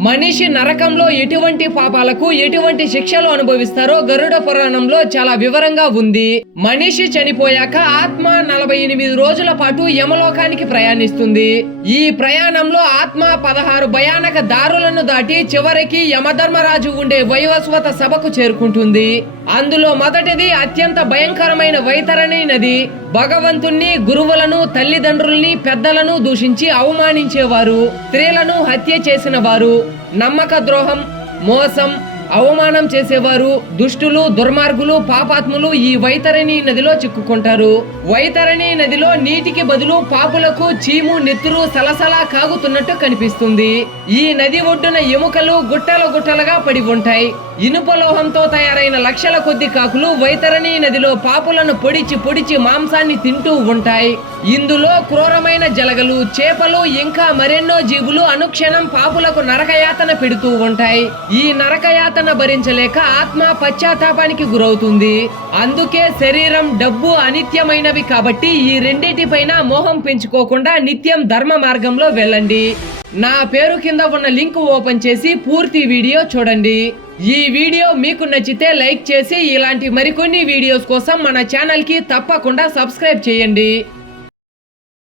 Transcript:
మనిషి నరకంలో ఎటువంటి పాపాలకు ఎటువంటి శిక్షలు అనుభవిస్తారో గరుడ పురాణంలో చాలా వివరంగా ఉంది. మనిషి చనిపోయాక ఆత్మ నలభై ఎనిమిది రోజుల పాటు యమలోకానికి ప్రయాణిస్తుంది. ఈ ప్రయాణంలో ఆత్మ పదహారు భయానక దారులను దాటి చివరికి యమధర్మరాజు ఉండే వైవస్వత సభకు చేరుకుంటుంది. అందులో మొదటిది అత్యంత భయంకరమైన వైతరణి నది. భగవంతుణ్ణి గురువులను తల్లిదండ్రుల్ని పెద్దలను దూషించి అవమానించేవారు. స్త్రీలను హత్య చేసిన వారు నమ్మక ద్రోహం మోసం అవమానం చేసేవారు దుష్టులు దుర్మార్గులు పాపాత్ములు ఈ వైతరణి నదిలో చిక్కుకుంటారు. వైతరణి నదిలో నీటికి బదులు పాపులకు చీము నెత్తురు సలసలా కాగుతున్నట్టు కనిపిస్తుంది. ఈ నది ఒడ్డున ఎముకలు గుట్టల గుట్టలుగా పడి ఉంటాయి. ఇనుప లోహంతో తయారైన లక్షల కొద్ది కాకులు వైతరణి నదిలో పాపులను పొడిచి పొడిచి మాంసాన్ని తింటూ ఉంటాయి. ఇందులో క్రూరమైన జలగలు చేపలు ఇంకా మరెన్నో జీవులు అనుక్షణం పాపులకు నరకయాతన పెడుతూ ఉంటాయి. ఈ నరకయాతన భరించలేక ఆత్మ పశ్చాత్తాపానికి గురవుతుంది. అందుకే శరీరం డబ్బు అనిత్యమైనవి కాబట్టి ఈ రెండింటిపైన మోహం పెంచుకోకుండా నిత్యం ధర్మ మార్గంలో వెళ్ళండి. నా పేరు కింద ఉన్న లింక్ ఓపెన్ చేసి పూర్తి వీడియో చూడండి. ఈ వీడియో మీకు నచ్చితే లైక్ చేసి ఇలాంటి మరికొన్ని వీడియోస్ కోసం మన ఛానల్కి తప్పకుండా సబ్స్క్రైబ్ చేయండి.